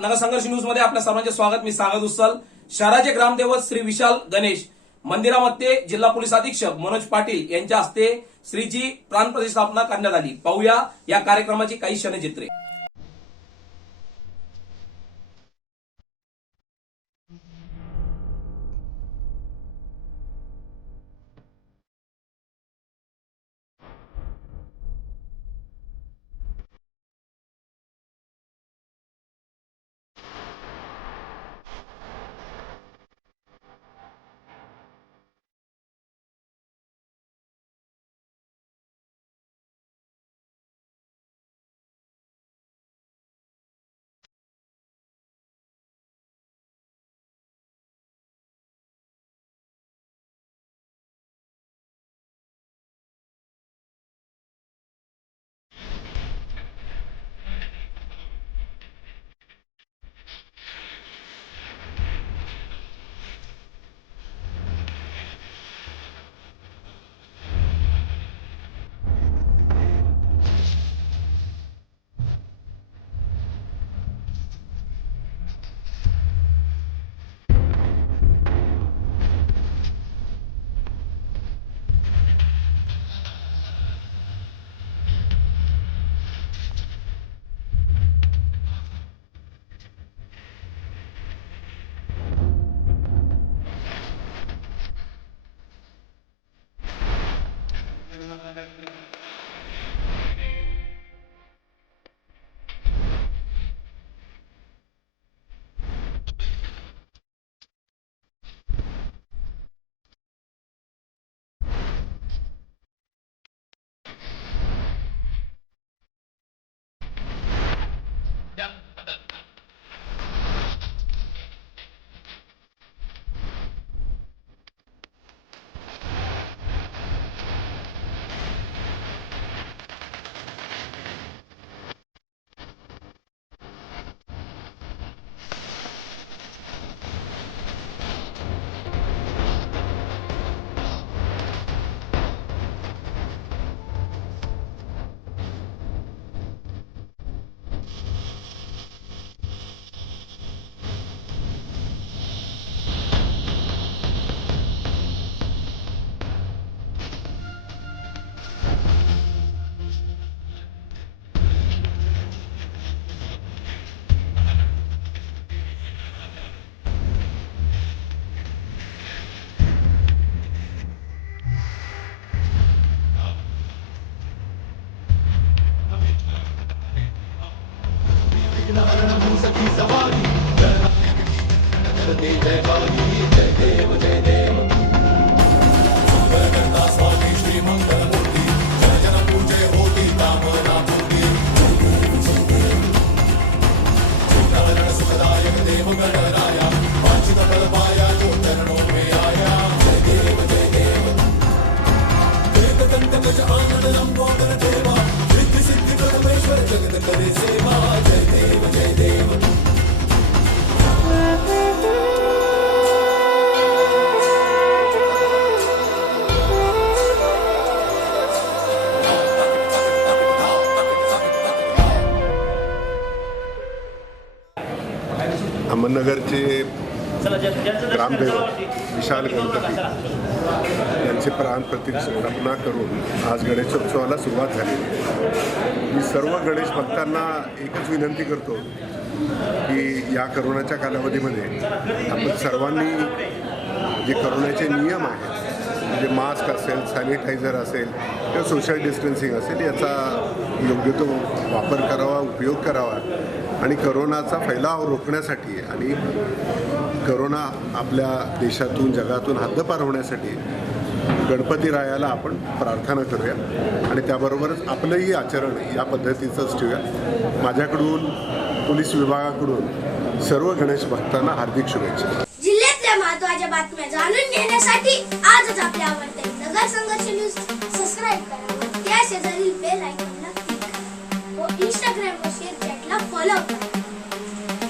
नगरसंघर्ष न्यूजमध्ये आपल्या सर्वांचे स्वागत. मी सागर उसल. शहराचे ग्रामदैवत श्री विशाल गणेश. मंदिरामध्ये जिल्हा पोलीस अधीक्षक मनोज पाटील यांच्या हस्ते श्रीजी प्राण प्रतिष्ठापना करण्यात आली. पाहूया या कार्यक्रमाची काही क्षणचित्रे. जय देव जय देव जय अहमदनगरचे ग्रामदैवत विशाल गणपती. यांचे प्राण प्रतिष्ठापना करून आज गणेशोत्सवाला सुरुवात झाली. मी सर्व गणेश भक्तांना एकच विनंती करतो की या करोनाच्या कालावधीमध्ये आपण सर्वांनी जे करोनाचे नियम आहेत म्हणजे मास्क असेल सॅनिटायझर असेल किंवा सोशल डिस्टन्सिंग असेल याचा योग्य तो वापर करावा उपयोग करावा. आणि करोनाचा फैलाव रोखण्यासाठी आणि करोना आपल्या देशातून जगातून हद्दपार होण्यासाठी गणपती रायाला आपण प्रार्थना करूया. आणि त्याबरोबरच आपलंही आचरण या पद्धतीचंच ठेवूया. माझ्याकडून पोलीस विभागाकडून सर्व गणेश भक्तांना हार्दिक शुभेच्छा. जिल्ह्यातल्या महत्त्वाच्या बातम्या जाणून घेण्यासाठी आजच